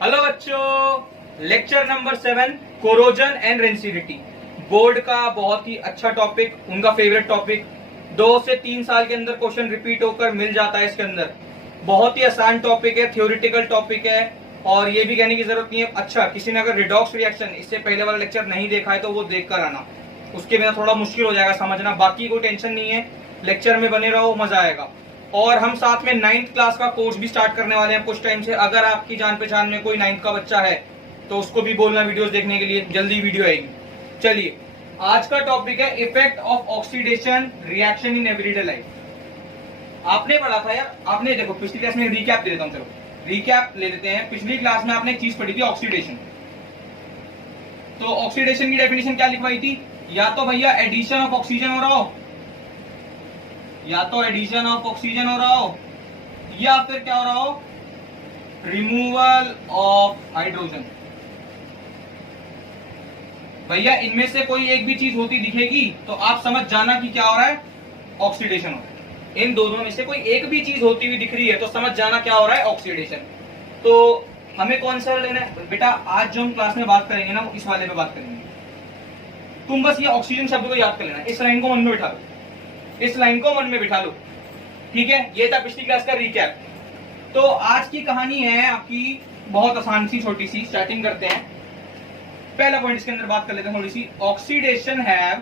Hello बच्चों, lecture number 7 corrosion and rancidity. Board का बहुत ही अच्छा टॉपिक, उनका फेवरेट टॉपिक। 2 से 3 साल के अंदर क्वेश्चन रिपीट होकर मिल जाता है इसके अंदर। बहुत ही आसान टॉपिक है, थ्योरेटिकल टॉपिक है और ये भी कहने की जरूरत नहीं है। अच्छा, किसी ने अगर रिडॉक्स रिएक्शन इससे पहले वाला लेक्चर नहीं देखा है तो वो देख कर आना, उसके बिना थोड़ा मुश्किल हो जाएगा समझना। बाकी कोई टेंशन नहीं है, लेक्चर में बने रहो, मजा आएगा। और हम साथ में 9th क्लास का कोर्स भी स्टार्ट करने वाले हैं कुछ टाइम से। अगर आपकी जान पहचान में कोई 9th का बच्चा है तो उसको भी बोलना वीडियोस देखने के लिए, जल्दी वीडियो आएगी। चलिए, आज का टॉपिक है effect of oxidation reaction in everyday life. आपने पढ़ा था यार, आपने देखो पिछली क्लास में रिकैप दे देता हूं, चलो रिकैप ले लेते हैं। पिछली क्लास में आपने एक चीज पढ़ी थी, ऑक्सीडेशन। तो ऑक्सीडेशन की डेफिनेशन क्या लिखवाई थी? या तो भैया एडिशन ऑफ ऑक्सीजन हो रहा हो, या तो एडिशन ऑफ ऑक्सीजन हो रहा हो, या फिर क्या हो रहा हो, रिमूवल ऑफ हाइड्रोजन। भैया इनमें से कोई एक भी चीज होती दिखेगी तो आप समझ जाना कि क्या हो रहा है, ऑक्सीडेशन हो रहा है। इन दोनों में से कोई एक भी चीज होती हुई दिख रही है तो समझ जाना क्या हो रहा है, ऑक्सीडेशन। तो हमें कौन सा लेना है बेटा? आज जो हम क्लास में बात करेंगे ना, वो इस वाले पे बात करेंगे। तुम बस ये ऑक्सीजन शब्द को याद कर लेना, इस लाइन को मन में बिठा लो, इस लाइन को मन में बिठा लो, ठीक है। ये था पिछली क्लास का रिकैप। तो आज की कहानी है आपकी बहुत आसान सी, छोटी सी। स्टार्टिंग करते हैं, पहला पॉइंट इसके अंदर बात कर लेते हैं थोड़ी सी। Oxidation have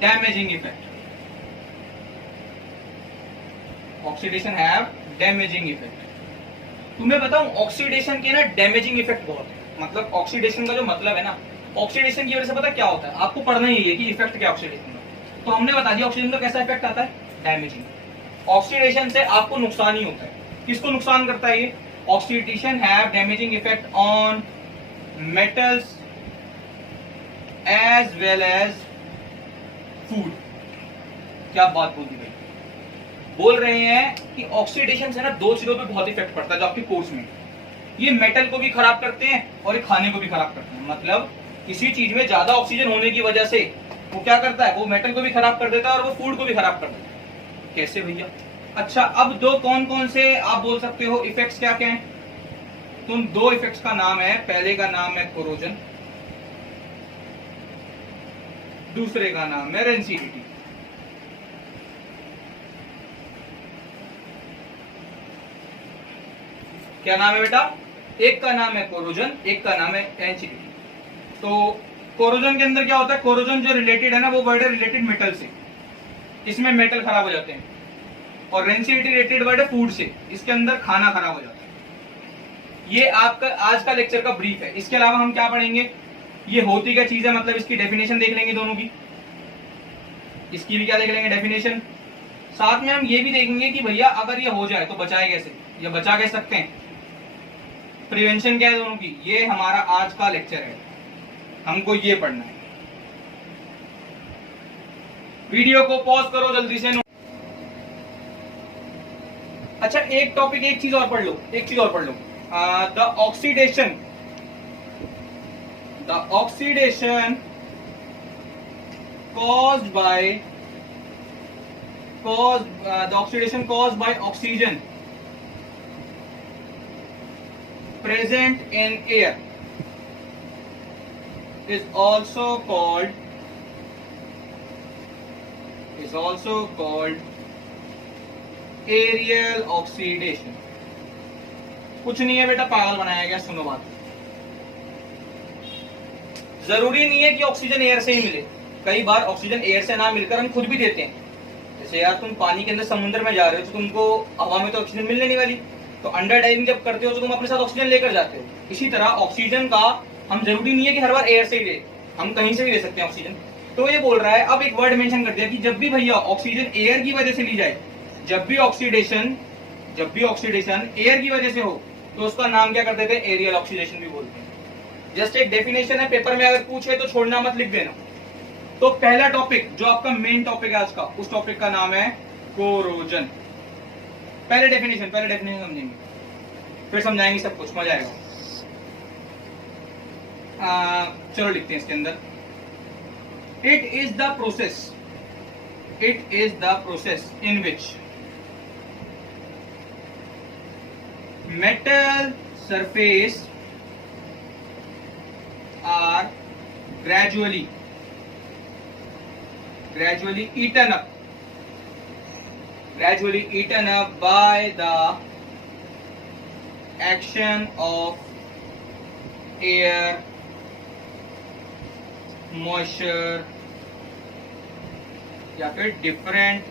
damaging effect. Oxidation have damaging effect. तुम्हें बताऊं, ऑक्सीडेशन के ना डैमेजिंग इफेक्ट बहुत है। मतलब ऑक्सीडेशन का जो मतलब है ना, ऑक्सीडेशन की वजह से पता क्या होता है, आपको पढ़ना ही है कि इफेक्ट क्या ऑक्सीडेशन का। तो हमने बता दिया ऑक्सीडेशन का कैसा इफेक्ट आता है, डैमेजिंग। ऑक्सीडेशन से आपको नुकसान ही होता है। किसको नुकसान करता है ये? Oxidation have damaging effect on metals as well as food. क्या बात बोल दी भाई, बोल रहे हैं कि ऑक्सीडेशन से ना 2 चीजों पे बहुत इफेक्ट पड़ता है जो आपके कोर्स में। ये मेटल को भी खराब करते हैं और ये खाने को भी खराब करते हैं। मतलब किसी चीज में ज्यादा ऑक्सीजन होने की वजह से वो क्या करता है, वो मेटल को भी खराब कर देता है और वो फूड को भी खराब कर देता है। कैसे भैया? अच्छा, अब दो कौन कौन से आप बोल सकते हो इफेक्ट्स क्या क्या हैं? तुम 2 इफेक्ट्स का नाम है, पहले का नाम है कोरोजन, दूसरे का नाम है रेंसिडिटी। क्या नाम है बेटा? एक का नाम है कोरोजन, एक का नाम है रेंसिडिटी। तो कोरोजन के अंदर क्या होता है, कोरोजन जो रिलेटेड है ना, वो वर्ड है रिलेटेड मेटल से, इसमें मेटल खराब हो जाते हैं। और रेंसिडिटी रिलेटेड वर्ड है फूड से, इसके अंदर खाना खराब हो जाता है। ये आपका आज का लेक्चर का ब्रीफ है। इसके अलावा हम क्या पढ़ेंगे, ये होती क्या चीज है, मतलब इसकी डेफिनेशन देख लेंगे दोनों की, इसकी भी क्या देख लेंगे, डेफिनेशन। साथ में हम ये भी देखेंगे कि भैया अगर ये हो जाए तो बचाए कैसे, या बचा कैसे सकते हैं, प्रिवेंशन क्या है दोनों की। ये हमारा आज का लेक्चर है, हमको ये पढ़ना है। वीडियो को पॉज करो जल्दी से। अच्छा, एक टॉपिक, एक चीज और पढ़ लो, एक चीज और पढ़ लो। The oxidation caused by oxygen present in air is also called aerial oxidation. कुछ नहीं है बेटा, पागल बनाया गया। सुनो बात, जरूरी नहीं है कि ऑक्सीजन एयर से ही मिले। कई बार ऑक्सीजन एयर से ना मिलकर हम खुद भी देते हैं। जैसे यार तुम पानी के अंदर समुद्र में जा रहे हो तो तुमको हवा में तो ऑक्सीजन मिलने नहीं वाली, तो अंडर डाइविंग जब करते हो तो तुम अपने साथ ऑक्सीजन लेकर जाते हो। इसी तरह ऑक्सीजन का हम जरूरी नहीं है कि हर बार एयर से ही दे, हम कहीं से भी ले सकते हैं ऑक्सीजन। तो ये बोल रहा है, अब एक वर्ड मेंशन कर दिया कि जब भी भैया ऑक्सीजन एयर की वजह से ली जाए, जब भी ऑक्सीडेशन एयर की वजह से हो तो उसका नाम क्या कर देते हैं, एरियल ऑक्सीडेशन भी बोलते हैं। जस्ट एक डेफिनेशन है, पेपर में अगर पूछे तो छोड़ना मत, लिख देना। तो पहला टॉपिक जो आपका मेन टॉपिक है आज का, उस टॉपिक का नाम है कोरोजन। पहले डेफिनेशन समझेंगे, फिर समझाएंगे सब कुछ, मजा आएगा। चलो लिखते हैं इसके अंदर, it is the process in which metal surface are gradually eaten up by the action of air, moisture या फिर डिफरेंट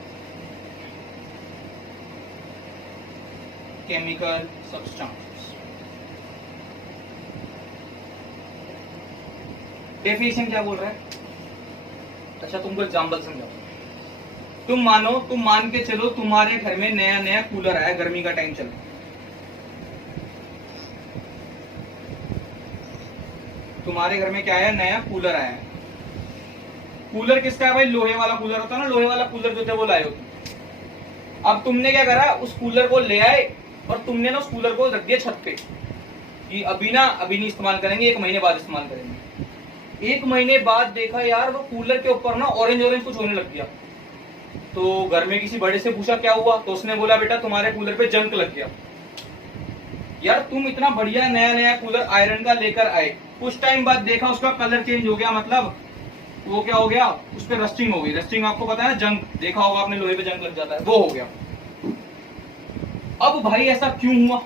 केमिकल सब्सटेंसेस। डेफिनेशन क्या बोल रहा है? अच्छा तुमको एग्जांपल समझाओ। तुम मान के चलो तुम्हारे घर में नया नया कूलर आया, गर्मी का टाइम चल रहा है, तुम्हारे घर में क्या आया? नया कूलर आया है। कूलर किसका है भाई? लोहे वाला कूलर होता है ना, लोहे वाला कूलर जो थे वो लाए होते। अब तुमने क्या करा? उस कूलर को ले आए और तुमने ना उस कूलर को रख दिया छत पे कि अभी नहीं इस्तेमाल करेंगे, 1 महीने बाद इस्तेमाल करेंगे। 1 महीने बाद देखा यार वो कूलर के ऊपर ना ऑरेंज कुछ होने लग गया। तो घर में किसी बड़े से पूछा क्या हुआ, तो उसने बोला बेटा तुम्हारे कूलर पे जंग लग गया। यार तुम इतना बढ़िया नया नया कूलर आयरन का लेकर आए, कुछ टाइम बाद देखा उसका कलर चेंज हो गया, मतलब वो क्या हो गया? उस पर रस्टिंग हो गई। रस्टिंग आपको पता है, जंग देखा होगा आपने, लोहे पे जंग लग जाता है, वो हो गया। अब भाई ऐसा क्यों हुआ?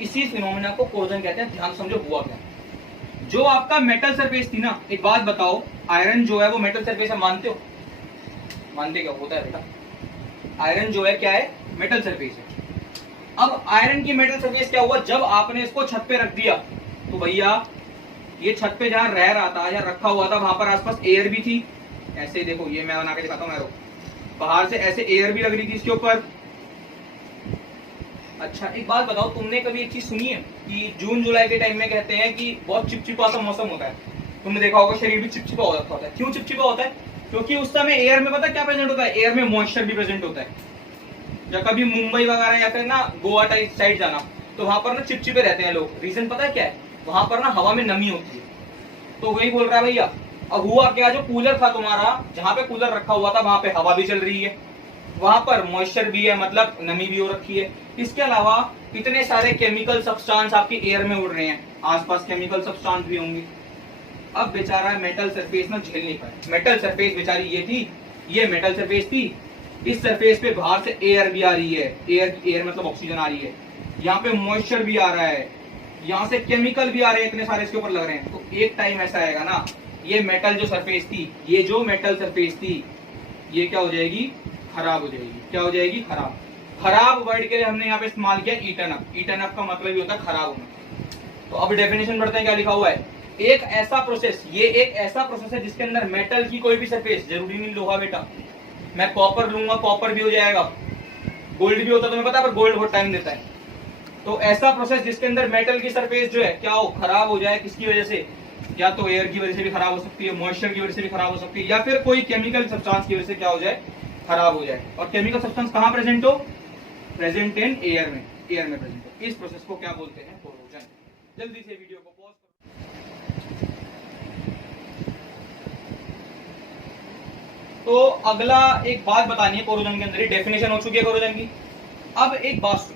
इसी फिनोमेना को कोरोजन कहते हैं। ध्यान समझो हुआ क्या। जो आपका मेटल सरफेस थी ना, एक बात बताओ, आयरन जो है वो मेटल सरफेस है, मानते हो? मानते क्या होता है बेटा? आयरन जो है क्या है? मेटल सरफेस है। अब आयरन की मेटल सरफेस क्या हुआ? जब आपने इसको छत पे रख दिया तो भैया ये छत पे जहां रह रहा था या रखा हुआ था वहां पर आसपास एयर भी थी। ऐसे देखो, ये मैं बना के दिखाता हूं, मैं बाहर से ऐसे एयर भी लग रही थी इसके ऊपर। अच्छा एक बात बताओ, तुमने कभी एक चीज सुनी है कि जून जुलाई के टाइम में कहते हैं कि बहुत चिपचिपा सा मौसम होता है? तुमने देखा होगा शरीर भी चिपचिपा हो जाता होता है। क्यों चिपचिपा होता है? क्योंकि उस समय एयर में पता क्या प्रेजेंट होता है? एयर में मॉइस्चर भी प्रेजेंट होता है। या कभी मुंबई वगैरह या फिर ना गोवा टाइप साइड जाना, तो वहां पर ना चिपचिपे रहते हैं लोग। रीजन पता है क्या है? वहां पर ना हवा में नमी होती है। तो वही बोल रहा है भैया। अब हुआ क्या? जो कूलर था तुम्हारा, जहां पे कूलर रखा हुआ था वहां पे हवा भी चल रही है, वहां पर मॉइस्चर भी है, मतलब नमी भी हो रखी है। इसके अलावा इतने सारे केमिकल सब्सटेंस आपकी एयर में उड़ रहे हैं, आसपास केमिकल सब्सटेंस भी होंगे। अब बेचारा मेटल सरफेस ना झेल नहीं पाया। मेटल सरफेस बेचारी ये थी, ये मेटल सरफेस थी। इस सरफेस पे बाहर से एयर भी आ रही है, एयर मतलब ऑक्सीजन आ रही है, यहाँ पे मॉइस्चर भी आ रहा है, यहाँ से केमिकल भी आ रहे हैं, इतने सारे इसके ऊपर लग रहे हैं। तो एक टाइम ऐसा आएगा ना, ये मेटल जो सरफेस थी, ये जो मेटल सरफेस थी, ये क्या हो जाएगी? खराब हो जाएगी। क्या हो जाएगी? खराब। खराब वर्ड के लिए हमने यहाँ पे इस्तेमाल किया ईटन अप। ईटन अप का मतलब ही होता है खराब होना। तो अब डेफिनेशन पढ़ते हैं, क्या लिखा हुआ है? एक ऐसा प्रोसेस, ये एक ऐसा प्रोसेस है जिसके अंदर मेटल की कोई भी सरफेस, जरूरी नहीं लोहा बेटा, मैं कॉपर लूंगा कॉपर भी हो जाएगा, गोल्ड भी होता है तुम्हें पता है, पर गोल्ड बहुत टाइम देता है। तो ऐसा प्रोसेस जिसके अंदर मेटल की सरफेस जो है क्या हो? खराब हो जाए। किसकी वजह से? या तो एयर की वजह से भी खराब हो सकती है, मॉइस्चर की वजह से भी खराब हो सकती है, या फिर कोई केमिकल सब्सटेंस की वजह से क्या हो जाए? खराब हो जाए। और केमिकल सब्सटेंस कहां प्रेजेंट हो? प्रेजेंट इन एयर में, एयर में प्रेजेंट हो। इस प्रोसेस को क्या बोलते हैं? कोरोजन। जल्दी से वीडियो को पॉज करो। तो अगला एक बात बतानी है कोरोजन के अंदर ही, डेफिनेशन हो चुकी है कोरोजन की। अब एक बात सुनो,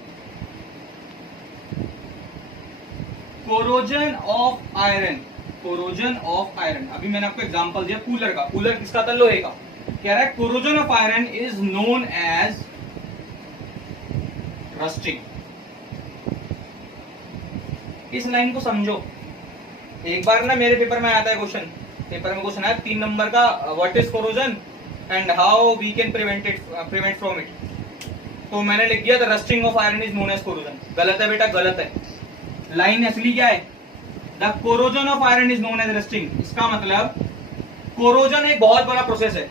corrosion of iron, corrosion of iron. अभी मैंने आपको एग्जांपल दिया कूलर का, कूलर किसका था? लोहे का। कह रहा है corrosion of iron is known as rusting. इस लाइन को समझो। एक बार ना मेरे पेपर में आता है क्वेश्चन, पेपर में क्वेश्चन आया 3 नंबर का, what is corrosion and how we can prevent from it. तो मैंने लिख दिया the rusting of iron is known as corrosion. गलत है बेटा, गलत है। लाइन असली क्या है? The corrosion of iron is known as rusting. इसका मतलब कोरोजन एक बहुत बड़ा प्रोसेस है,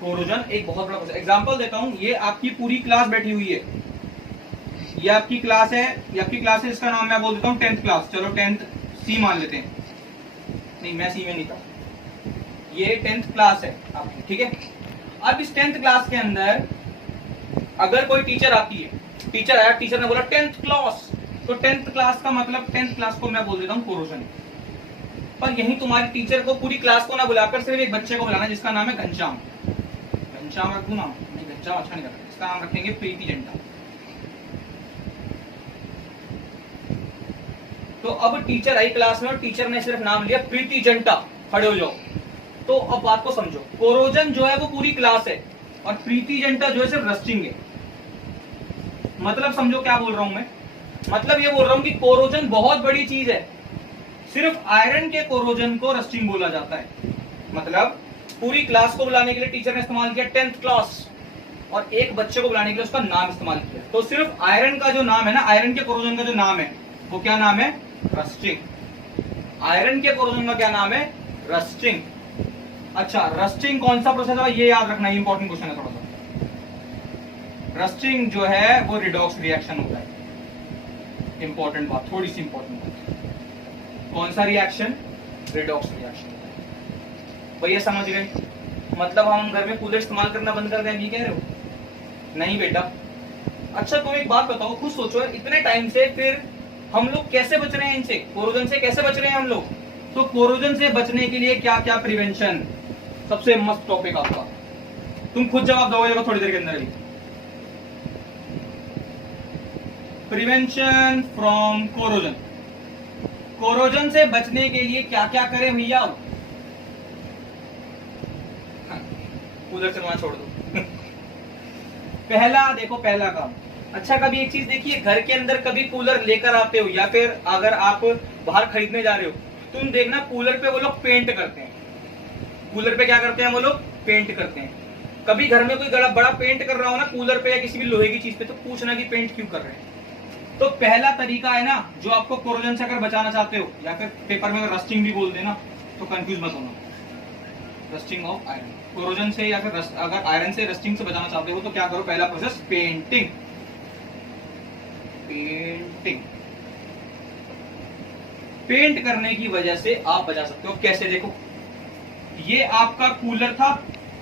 कोरोजन एक बहुत बड़ा प्रोसेस। एग्जांपल देता हूं, ये आपकी पूरी क्लास बैठी हुई है, ये आपकी क्लास है, ये आपकी क्लास है, इसका नाम मैं बोल देता हूं 10th क्लास। चलो 10th सी मान लेते हैं, नहीं मैं सी में नहीं था, ये 10th क्लास है आपकी, ठीक है। अब इस 10th क्लास के अंदर अगर कोई टीचर आती है, टीचर आया, टीचर ने बोला 10th क्लास, तो 10th क्लास का मतलब 10th क्लास को मैं बोल देता हूं कोरोजन। पर यही तुम्हारी टीचर को पूरी क्लास को ना बुलाकर सिर्फ एक बच्चे को बुलाना जिसका नाम है घनश्याम। घनश्याम रख दूं नाम? नहीं, घनश्याम अच्छा नहीं लगता, इसका नाम रखेंगे प्रीति जंटा। तो अब टीचर आई क्लास में और टीचर ने सिर्फ नाम लिया प्रीति जंटा, खड़े हो जाओ। तो अब बात को समझो, कोरोजन जो है वो पूरी क्लास है और प्रीति जंटा जो है सिर्फ रस्टिंग है। मतलब समझो क्या बोल रहा हूं मैं, मतलब ये बोल रहा हूं कि कोरोजन बहुत बड़ी चीज है। सिर्फ आयरन के कोरोजन को रस्टिंग बोला जाता है। मतलब पूरी क्लास को बुलाने के लिए टीचर ने इस्तेमाल किया 10th क्लास, और एक बच्चे को बुलाने के लिए उसका नाम इस्तेमाल किया। तो सिर्फ आयरन का जो नाम है ना, आयरन के कोरोजन का जो नाम है वो क्या नाम है? रस्टिंग। आयरन के कोरोजन का क्या नाम है? रस्टिंग। अच्छा, रस्टिंग कौन सा प्रोसेस है ये याद रखना, इंपॉर्टेंट क्वेश्चन है थोड़ा सा। रस्टिंग जो है वो रिडॉक्स रिएक्शन होता है। इंपॉर्टेंट बात, थोड़ी सी इंपॉर्टेंट बात। कौन सा रिएक्शन? Redox reaction. भैया समझ गए? मतलब हम घर में कूलर इस्तेमाल करना बंद कर दें, ये कह रहे हो? नहीं बेटा। अच्छा तुम एक बात बताओ, खुद सोचो, इतने टाइम से फिर हम लोग कैसे बच रहे हैं इनसे, कोरोजन से कैसे बच रहे हैं हम लोग? तो कोरोजन से बचने के लिए क्या क्या प्रिवेंशन, सबसे मस्त टॉपिक आपका, तुम खुद जवाब दोगे थोड़ी देर के अंदर ही। प्रिवेंशन फ्रॉम कोरोजन, कोरोजन से बचने के लिए क्या क्या करें भैया? कूलर चलना छोड़ दो। पहला देखो, पहला काम, अच्छा कभी एक चीज देखिए, घर के अंदर कभी कूलर लेकर आते हो या फिर अगर आप बाहर खरीदने जा रहे हो, तुम देखना कूलर पे वो लोग पेंट करते हैं। कूलर पे क्या करते हैं वो लोग? पेंट करते हैं। कभी घर में कोई बड़ा पेंट कर रहा हो ना कूलर पे या किसी भी लोहे की चीज पे, तो पूछना कि पेंट क्यों कर रहे हैं। तो पहला तरीका है ना, जो आपको कोरोजन से अगर बचाना चाहते हो, या फिर पेपर में अगर रस्टिंग भी बोल देना तो कंफ्यूज मत होना, रस्टिंग ऑफ आयरन। कोरोजन से या फिर अगर आयरन से रस्टिंग से बचाना चाहते हो तो क्या करो? पहला प्रोसेस पेंटिंग। पेंटिंग, पेंट करने की वजह से आप बचा सकते हो। कैसे? देखो, ये आपका कूलर था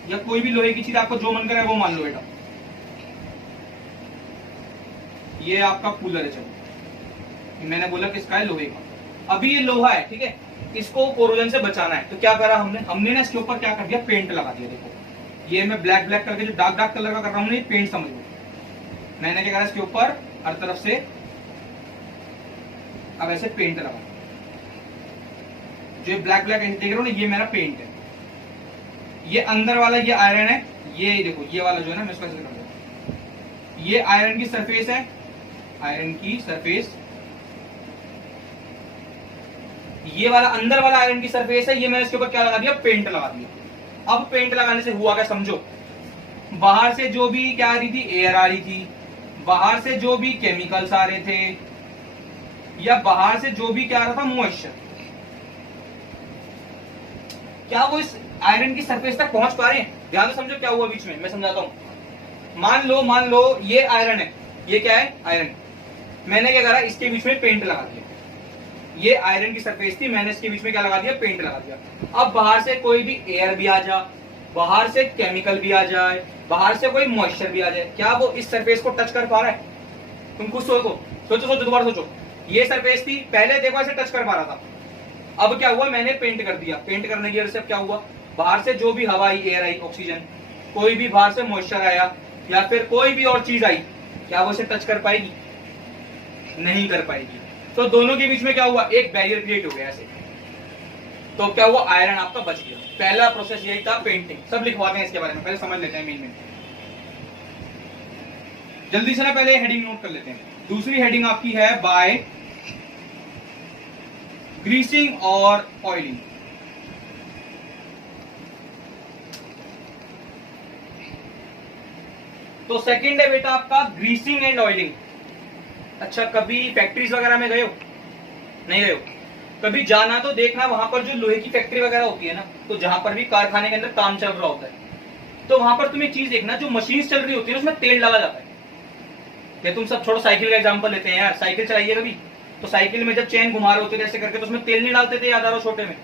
या कोई भी लोहे की चीज, आपको जो मन करे वो मान लो बेटा। ये आपका कूलर है, चलो मैंने बोला किसका है? लोहे का। अभी ये लोहा है, ठीक है, इसको कोरोजन से बचाना है। तो क्या करा हमने ना इसके ऊपर क्या कर दिया? पेंट लगा दिया। देखो ये मैं ब्लैक ब्लैक करके जो डार्क डार्क कलर का कर रहा हूं, ये पेंट समझ लो। मैंने क्या करा? इसके ऊपर हर तरफ से अब ऐसे पेंट लगा। जो ब्लैक ब्लैक देख रहे हो ना, ये मेरा पेंट है। ये अंदर वाला ये आयरन है। ये देखो, ये वाला जो है ना, मैं इसको ऐसे कर दूं, ये आयरन की सरफेस है, आयरन की सरफेस। ये वाला अंदर वाला आयरन की सरफेस है, ये मैंने इसके ऊपर क्या लगा दिया? पेंट लगा दिया। अब पेंट लगाने से हुआ क्या समझो, बाहर से जो भी क्या आ रही थी? एयर आ रही थी। बाहर से जो भी केमिकल्स आ रहे थे, या बाहर से जो भी क्या आ रहा था? मॉइस्चर, क्या वो इस आयरन की सरफेस तक पहुंच पा रहे हैं? ध्यान से समझो क्या हुआ बीच में, मैं समझाता हूं। मान लो ये आयरन है, ये क्या है? आयरन। मैंने क्या करा? इसके बीच में पेंट लगा दिया। ये आयरन की सरफेस थी, मैंने इसके बीच में क्या लगा दिया? पेंट लगा दिया। अब बाहर से कोई भी एयर भी आ जा, बाहर से केमिकल भी आ जाए, बाहर से कोई मॉइस्चर भी आ जाए, क्या वो इस सरफेस को टच कर पा रहा है? तुम खुद सोचो, दोबारा सोचो। ये सरफेस थी, पहले देखो ऐसे टच कर पा रहा था, अब क्या हुआ? मैंने पेंट कर दिया। पेंट करने की वजह से क्या हुआ? बाहर से जो भी हवा आई, एयर आई, ऑक्सीजन, कोई भी बाहर से मॉइस्चर आया या फिर कोई भी और चीज आई, क्या वो इसे टच कर पाएगी? नहीं कर पाएगी। तो दोनों के बीच में क्या हुआ? एक बैरियर क्रिएट हो गया ऐसे। तो क्या हुआ? आयरन आपका बच गया। पहला प्रोसेस यही था, पेंटिंग। सब लिखवाते हैं इसके बारे में, पहले समझ लेते हैं मेन। जल्दी से ना पहले हेडिंग नोट कर लेते हैं। दूसरी हेडिंग आपकी है बाय ग्रीसिंग और ऑयलिंग। तो सेकंड है बेटा आपका ग्रीसिंग एंड ऑयलिंग। अच्छा, कभी फैक्ट्रीज वगैरह में गए हो? नहीं गए हो? कभी जाना तो देखना, वहां पर जो लोहे की फैक्ट्री वगैरह होती है ना, तो जहां पर भी कारखाने के अंदर काम चल रहा होता है, तो वहां पर तुम एक चीज देखना, जो मशीन चल रही होती है उसमें तेल डाला जाता है। क्या तुम सब छोड़ो, साइकिल का एग्जांपल लेते हैं यार। साइकिल चलाइए कभी, तो साइकिल में जब चेन घुमा रहे होते थे ऐसे करके, तो उसमें तेल नहीं डालते थे? याद आ रहा छोटे में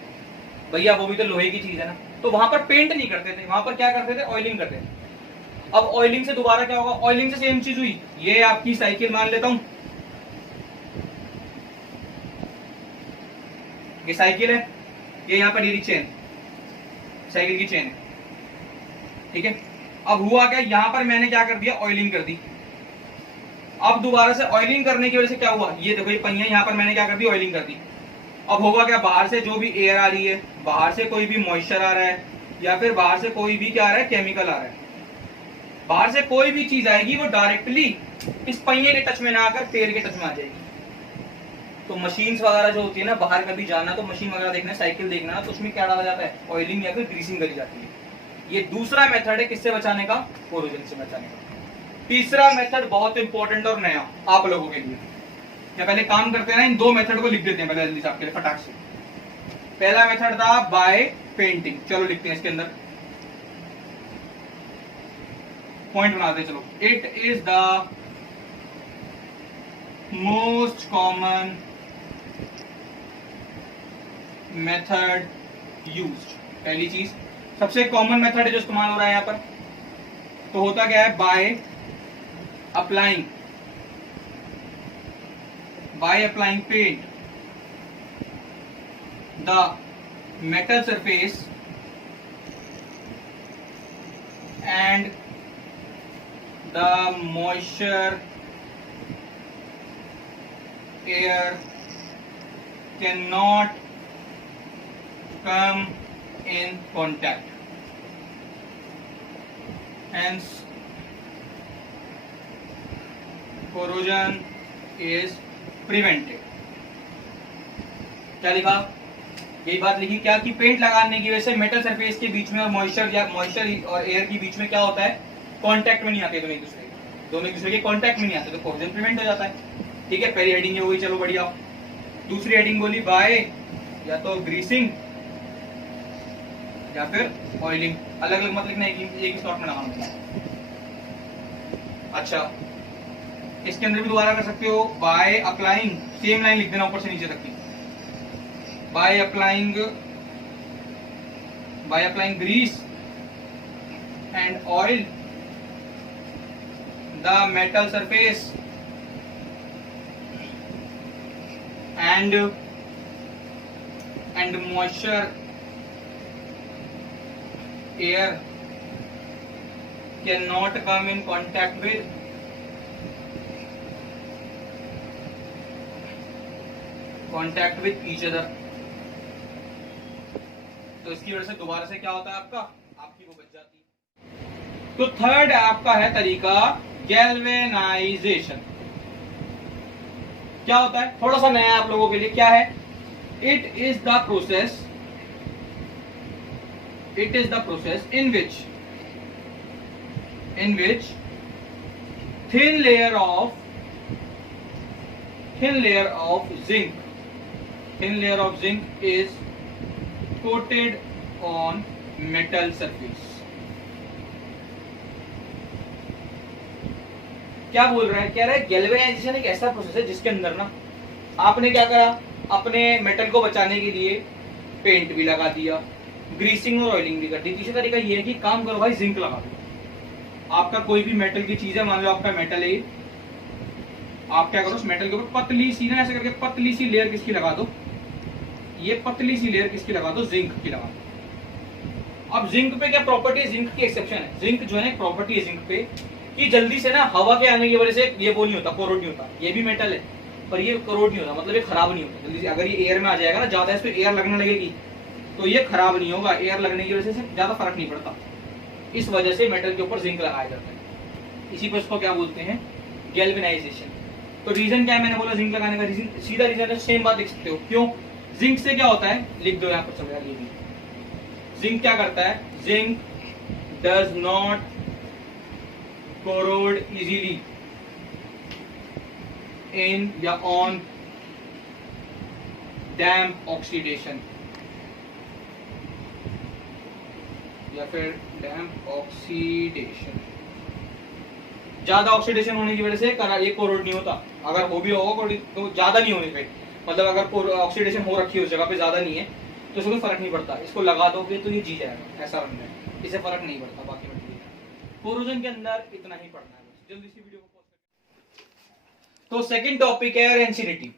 भैया, वो भी तो लोहे की चीज है ना। तो वहां पर पेंट नहीं करते थे, वहां पर क्या करते थे? ऑयलिंग करते थे। अब ऑयलिंग से दोबारा क्या होगा? ऑयलिंग से सेम चीज हुई। ये आपकी साइकिल मान लेता हूं, ये साइकिल है, ये यहाँ पर ये चेन, साइकिल की चेन है, ठीक है। अब हुआ क्या? यहां पर मैंने क्या कर दिया? ऑयलिंग कर दी। अब दोबारा से ऑयलिंग करने की वजह से क्या हुआ, ये देखो ये पहिया यहाँ पर मैंने क्या कर दी, ऑयलिंग कर दी। अब होगा क्या, बाहर से जो भी एयर आ रही है, बाहर से कोई भी मॉइस्चर आ रहा है, या फिर बाहर से कोई भी क्या आ रहा है, केमिकल आ रहा है, बाहर से कोई भी चीज आएगी वो डायरेक्टली इस पहिए के टच में ना आकर पैर के टच में आ जाएगी। तो मशीन्स वगैरह जो होती है ना, बाहर कभी जाना तो मशीन वगैरह देखना, साइकिल देखना ना, तो उसमें क्या डाला जाता है, ऑयलिंग या फिर ग्रीसिंग करी जाती है। ये दूसरा मेथड है किससे बचाने का, कोरोजन से बचाने का। तीसरा मेथड बहुत इंपॉर्टेंट और नया आप लोगों के लिए, क्या पहले काम करते हैं ना, इन दो मेथड को लिख देते हैं पहले जल्दी से आपके लिए फटाक से। पहला मेथड था बाय पेंटिंग, चलो लिखते हैं इसके अंदर पॉइंट बनाते हैं, चलो। It is the most common method used. पहली चीज, सबसे कॉमन मेथड है जो इस्तेमाल हो रहा है यहां पर, तो होता क्या है, by applying paint the metal surface and the moisture air can not come in contact, hence corrosion is prevented। क्या लिखा, यही बात लिखी क्या कि पेंट लगाने की वजह से मेटल सरफेस के बीच में और मॉइस्चर और एयर के बीच में क्या होता है, कांटेक्ट में नहीं आते दोनों एक दूसरे के कांटेक्ट में नहीं आते, तो कोरोजन प्रिवेंट हो जाता है। ठीक है, पहली हेडिंग ये हुई, चलो बढ़िया। दूसरी हेडिंग बोली बाय या तो ग्रीसिंग या फिर ऑयलिंग, अलग अलग मत लिखना, एक ही स्लॉट में लगाना। अच्छा, इसके अंदर भी दोबारा कर सकते हो, बाय अप्लाइंग, सेम लाइन लिख देना ऊपर से नीचे तक की, by applying grease and oil the metal surface and moisture air cannot come in contact with each other। तो इसकी वजह से दोबारा से क्या होता है, आपकी वो बच जाती है। तो थर्ड आपका है तरीका गैल्वेनाइजेशन। क्या होता है, थोड़ा सा नया आप लोगों के लिए, क्या है, it is the process in which thin layer of zinc is coated on metal surface। क्या बोल रहा है, कह रहा है गैल्वेनाइजेशन एक ऐसा प्रोसेस है जिसके अंदर ना आपने क्या करा, अपने मेटल को बचाने के लिए पेंट भी लगा दिया, ग्रीसिंग और ऑयलिंग भी कर दी। तीसरा तरीका ये है कि काम करो भाई, जिंक लगा दो। आपका कोई भी मेटल की चीज है, मान लो आपका मेटल है, आप क्या करो, उस मेटल के ऊपर पतली सी ना ऐसे करके पतली सी लेयर किसकी लगा दो, ये पतली सी लेयर किसकी लगा दो, जिंक की लगा दो। अब जिंक पे क्या प्रॉपर्टी है, जिंक की एक्सेप्शन है, जिंक जो है प्रॉपर्टी है जिंक पे कि जल्दी से ना हवा के आने की वजह से ये वो नहीं होता, कोरोड नहीं होता। ये भी मेटल है पर ये कोरोड नहीं होता, मतलब ये खराब नहीं होता जल्दी से। अगर ये एयर में आ जाएगा ना, ज्यादा इस पे एयर लगने लगेगी तो ये खराब नहीं होगा, एयर लगने की वजह से ज्यादा फर्क नहीं पड़ता। इस वजह से मेटल के ऊपर जिंक लगाया जाता है, इसी पर इसको क्या बोलते हैं, गैल्वेनाइजेशन। तो रीजन क्या है, मैंने बोला जिंक लगाने का रीजन, सीधा रीजन है, सेम बात लिख सकते हो। क्यों, जिंक से क्या होता है, लिख दो यहाँ पर सब यार, ये भी जिंक क्या करता है, zinc does not corrode easily in या ऑन डैम्प ऑक्सीडेशन, या फिर डैम्प ऑक्सीडेशन। ज्यादा ऑक्सीडेशन होने की वजह से ये कोरोड नहीं होता, अगर वो भी होगा तो ज्यादा नहीं होने पे, मतलब अगर ऑक्सीडेशन हो रखी है उस जगह पे, ज्यादा नहीं है तो इसको कोई फर्क नहीं पड़ता, इसको लगा दोगे तो ये जी जाएगा, ऐसा बनना है, इससे फर्क नहीं पड़ता। बाकी कोरोजन के अंदर इतना ही पढ़ना है, जल्दी से वीडियो को पॉज कर। तो सेकंड टॉपिक है रेंसिडिटी।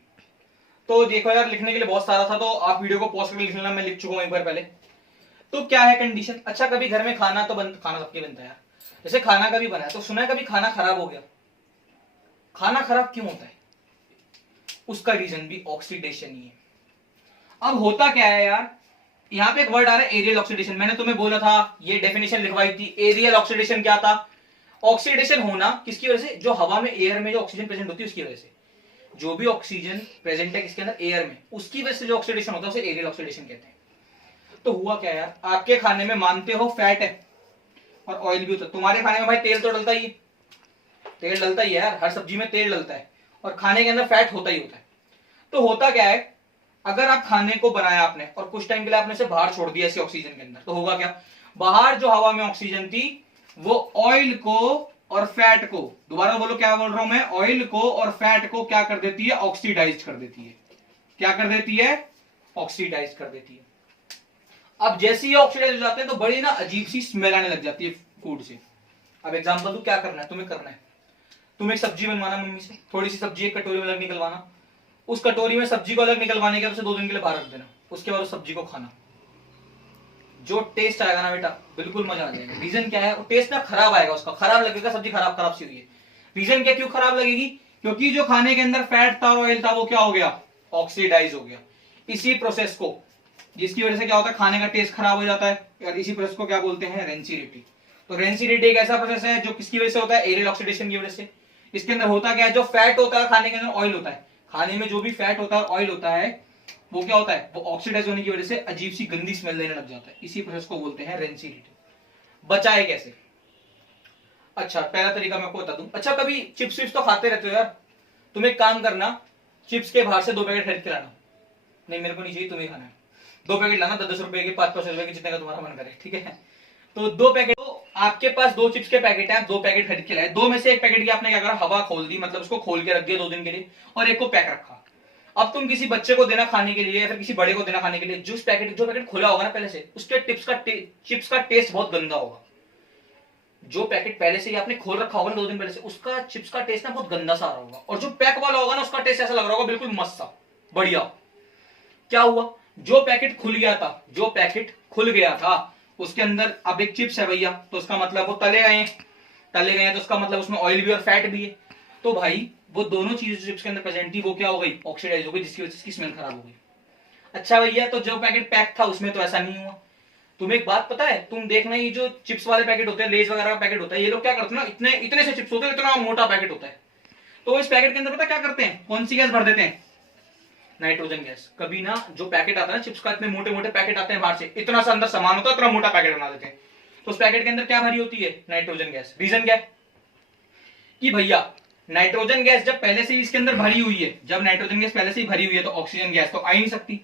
तो देखो यार, लिखने के लिए बहुत सारा था, तो आप वीडियो को पॉज करके लिख लेना, मैं लिख चुका हूं एक बार पहले। तो क्या है कंडीशन, अच्छा कभी घर में खाना तो खाना सबके बनता है यार, जैसे खाना कभी बना है तो सुना है कभी खाना खराब हो गया, खाना खराब क्यों होता है? उसका रीजन भी ऑक्सीडेशन ही है। अब होता क्या है यार, यहां पे एक वर्ड आ रहा है एरियल ऑक्सीडेशन। मैंने तुम्हें बोला था, ये डेफिनेशन लिखवाई थी। एरियल ऑक्सीडेशन क्या था? ऑक्सीडेशन होना किसकी वजह से? जो हवा में, एयर में जो ऑक्सीजन प्रेजेंट होती है उसकी वजह से। जो भी ऑक्सीजन प्रेजेंट है किसके अंदर? एयर में, उसकी वजह से जो ऑक्सीडेशन होता है उसे एरियल ऑक्सीडेशन कहते हैं। तो हुआ क्या यार, आपके खाने में मानते हो फैट है और ऑयल भी होता है। तुम्हारे खाने में भाई तेल तो डलता ही है, तेल डलता ही है यार, हर सब्जी में तेल डलता है, और खाने के अंदर फैट होता ही होता है। तो होता क्या है, अगर आप खाने को बनाया आपने और कुछ टाइम के लिए आपने इसे बाहर छोड़ दिया ऐसे ऑक्सीजन के अंदर, तो होगा क्या? बाहर जो हवा में ऑक्सीजन थी वो ऑयल को और फैट को, दोबारा बोलो क्या बोल रहा हूं मैं, ऑयल को और फैट को क्या कर देती है? ऑक्सीडाइज कर देती है। क्या कर देती है? ऑक्सीडाइज कर देती है। अब जैसे ही ऑक्सीडाइज हो जाते हैं तो बड़ी ना अजीब सी स्मेल आने लग जाती है फूड से। अब एग्जांपल दूं, क्या करना है तुम्हें? करना है तुम्हें एक सब्जी बनवाना मम्मी से, थोड़ी सी सब्जी एक कटोरी में अलग निकलवाना, उस कटोरी में सब्जी को अलग निकलवाने के बाद उसे 2 दिन के लिए बाहर रख देना, उसके बाद उस सब्जी को खाना। जो टेस्ट आएगा ना बेटा, बिल्कुल मजा आ जाएगा। रीजन क्या है? वो टेस्ट ना खराब आएगा, उसका खराब लगेगा, सब्जी खराब खराब सी हुई है। रीजन क्या, क्यों खराब लगेगी? क्योंकि जो खाने के अंदर फैट था और ऑयल था वो क्या हो गया? ऑक्सीडाइज हो गया। इसी प्रोसेस को, जिसकी वजह से क्या होता है, खाने का टेस्ट खराब हो जाता है, और इसी प्रोसेस को क्या बोलते हैं? रेंसिडिटी। तो रेंसिडिटी एक ऐसा प्रोसेस है जो किसकी वजह से होता है? एरियल ऑक्सीडेशन की वजह से। इसके अंदर होता क्या है, जो फैट होता है खाने के अंदर, ऑयल होता है, खाने में जो भी फैट होता है, ऑयल होता है, वो क्या होता है? वो ऑक्सीडाइज होने की वजह से अजीब सी गंदी स्मेल देने लग जाता है। इसी प्रोसेस को बोलते हैं रेंसिडिटी। बचाए कैसे? अच्छा, पहला तरीका मैं आपको बता दूं। अच्छा, कभी चिप्स विप्स तो खाते रहते हो यार, तुम एक काम करना, चिप्स के बाहर से 2 पैकेट खरीद के लाना। नहीं मेरे को नहीं चाहिए, तुम्हें खाना है। 2 पैकेट लाना, 10-10 रुपए के, 5-5 रुपए के, जितने का तुम्हारा मन करे, ठीक है? तो 2 पैकेट, तो आपके पास 2 चिप्स के पैकेट है, आप 2 पैकेट खरीद के लाए। 2 में से एक पैकेट की आपने क्या करा? हवा खोल दी, मतलब उसको खोल के रख दिया 2 दिन के लिए, और एक को पैक रखा। अब तुम किसी बच्चे को देना खाने के लिए या फिर किसी बड़े को देना खाने के लिए, जो पैकेट खुला होगा ना पहले से, उसके चिप्स का टेस्ट बहुत गंदा होगा। जो पैकेट पहले से ही आपने खोल रखा होगा ना 2 दिन पहले से, उसका चिप्स का टेस्ट ना बहुत गंदा सा आ रहा होगा, और जो पैक वाला होगा ना उसका टेस्ट ऐसा लग रहा होगा बिल्कुल मस्त सा बढ़िया। क्या हुआ? जो पैकेट खुल गया था, जो पैकेट खुल गया था उसके अंदर अब एक चिप्स है भैया, तो उसका मतलब वो तले गए हैं, तले गए हैं तो उसका मतलब उसमें ऑयल भी और फैट भी है। तो भाई वो दोनों चीजें जो चिप्स के अंदर प्रेजेंट थी वो क्या हो गई? ऑक्सीडाइज हो गई, जिसकी वजह से इसकी स्मेल खराब हो गई। अच्छा भैया, तो जो पैकेट पैक था उसमें तो ऐसा नहीं हुआ। तुम्हें एक बात पता है, तुम देखना, ये जो चिप्स वाले पैकेट होते हैं, लेज वगैरह का पैकेट होता है, ये लोग क्या करते हैं ना, इतने इतने से चिप्स होते हैं, इतना मोटा पैकेट होता है, तो इस पैकेट के अंदर पता क्या करते हैं? कौन सी गैस भर देते हैं? Nitrogen gas. कभी ना जो पैकेट आता है ना चिप्स का, इतने मोटे मोटे पैकेट आते हैं बाहर से, इतना सा अंदर सामान होता है, इतना मोटा पैकेट बना देते हैं, तो उस पैकेट के अंदर क्या भरी होती है? Nitrogen gas. रीजन क्या है कि भैया नाइट्रोजन गैस जब पहले से ही इसके अंदर भरी हुई है, जब नाइट्रोजन गैस पहले से ही भरी हुई है तो ऑक्सीजन गैस तो आ ही नहीं सकती,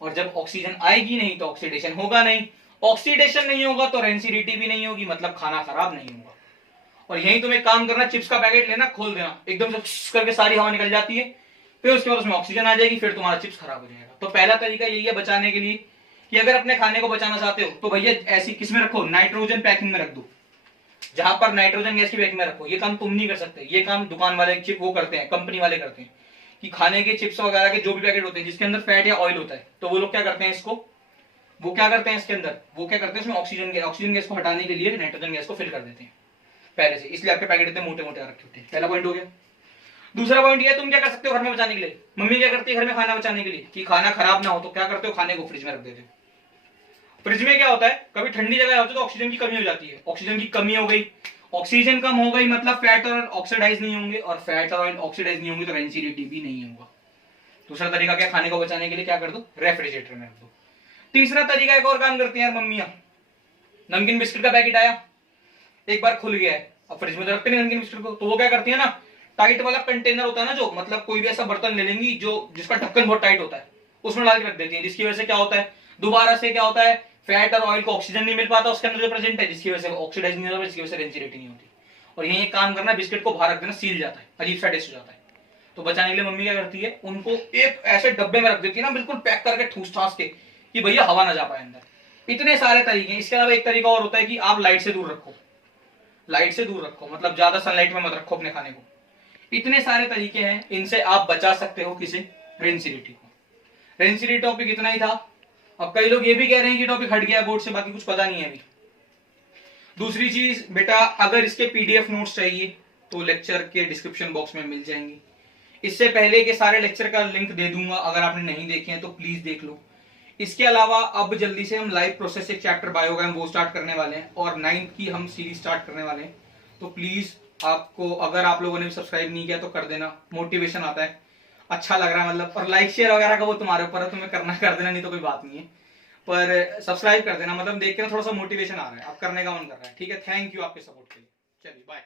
और जब ऑक्सीजन आएगी नहीं तो ऑक्सीडेशन होगा नहीं, ऑक्सीडेशन नहीं होगा तो रेंसिडिटी भी नहीं होगी, मतलब खाना खराब नहीं होगा। और यही तुम एक काम करना, चिप्स का पैकेट लेना, खोल देना, एकदम से करके सारी हवा निकल जाती है, फिर उसके बाद उसमें ऑक्सीजन आ जाएगी, फिर तुम्हारा चिप्स खराब हो जाएगा। तो पहला तरीका यही है बचाने के लिए, कि अगर अपने खाने को बचाना चाहते हो तो भैया ऐसी किसमें रखो? नाइट्रोजन पैकिंग में रख दो, जहां पर नाइट्रोजन गैस की पैकिंग में रखो। ये काम तुम नहीं कर सकते, ये काम दुकान वाले चिप वो करते हैं, कंपनी वाले करते हैं, कि खाने के चिप्स वगैरह के जो भी पैकेट होते हैं जिसके अंदर फैट या ऑयल होता है, तो वो लोग क्या करते हैं इसको, वो क्या करते हैं इसके अंदर, वो क्या करते हैं इसमें ऑक्सीजन गैस को हटाने के लिए नाइट्रोजन गैस को फिल कर देते हैं पहले से, इसलिए आपके पैकेट इतने मोटे मोटे रखे होते हैं। पहला पॉइंट हो गया। दूसरा पॉइंट ये, तुम क्या कर सकते हो घर में बचाने के लिए? मम्मी क्या करती है घर में खाना बचाने के लिए, कि खाना खराब ना हो, तो क्या करते हो? खाने को फ्रिज में रख देते हो। फ्रिज में क्या होता है, कभी ठंडी जगह होती है तो ऑक्सीजन की कमी हो जाती है, ऑक्सीजन की कमी हो गई, ऑक्सीजन कम हो गई, मतलब फैट और ऑक्सीडाइज नहीं होंगे, और फैट और ऑयल ऑक्सीडाइज नहीं होंगे तो रेंसिडिटी भी नहीं होगा। दूसरा तरीका क्या, खाने को बचाने के लिए क्या कर दो? रेफ्रिजरेटर में रख दो। तीसरा तरीका एक और काम करती है यार मम्मियां, नमकीन बिस्किट का पैकेट आया, एक बार खुल गया है, अब फ्रिज में तो रखते नहीं नमकीन बिस्किट को, तो वो क्या करती है ना, टाइट वाला कंटेनर होता है ना, जो मतलब कोई भी ऐसा बर्तन ले लेंगी जो जिसका ढक्कन बहुत टाइट होता है, उसमें डाल के रख देती है, जिसकी वजह से क्या होता है, दोबारा से क्या होता है, फैट और ऑयल को ऑक्सीजन नहीं मिल पाता उसके अंदर जो प्रेजेंट है, जिसकी वजह से ऑक्सीडाइज नहीं होता, जिसकी वजह से रेंसिडिटी नहीं होती। और यही एक काम करना, बिस्किट को बाहर रख देना, सील जाता है, अजीब सा टेस्ट हो जाता है। तो बचाने के लिए मम्मी क्या करती है, उनको एक ऐसे डब्बे में रख देती है ना, बिल्कुल पैक करके ठूस ठास के, कि भैया हवा ना जा पाए अंदर। इतने सारे तरीके हैं। इसके अलावा एक तरीका और होता है कि आप लाइट से दूर रखो, लाइट से दूर रखो, मतलब ज्यादा सनलाइट में मत रखो अपने खाने को। इतने सारे तरीके हैं, इनसे आप बचा सकते हो किसे? रेंसिडिटी को। रेंसिडिटी टॉपिक इतना ही था। अब कई लोग ये भी कह रहे हैं कि टॉपिक हट गया बोर्ड से, बाकी कुछ पता नहीं है अभी। दूसरी चीज बेटा, अगर इसके पीडीएफ नोट्स चाहिए तो लेक्चर के डिस्क्रिप्शन बॉक्स में मिल जाएंगी। इससे पहले के सारे लेक्चर का लिंक दे दूंगा, अगर आपने नहीं देखे हैं तो प्लीज देख लो। इसके अलावा अब जल्दी से हम लाइव प्रोसेस एक चैप्टर बायोग्राम वो स्टार्ट करने वाले हैं और 9th की हम सीरीज स्टार्ट करने वाले हैं। तो प्लीज आपको, अगर आप लोगों ने भी सब्सक्राइब नहीं किया तो कर देना, मोटिवेशन आता है, अच्छा लग रहा है मतलब। और लाइक शेयर वगैरह का वो तुम्हारे ऊपर है, तुम्हें करना कर देना, नहीं तो कोई बात नहीं है, पर सब्सक्राइब कर देना, मतलब देख के ना थोड़ा सा मोटिवेशन आ रहा है, अब करने का मन कर रहा है। ठीक है, थैंक यू आपके सपोर्ट के लिए। चलिए बाय।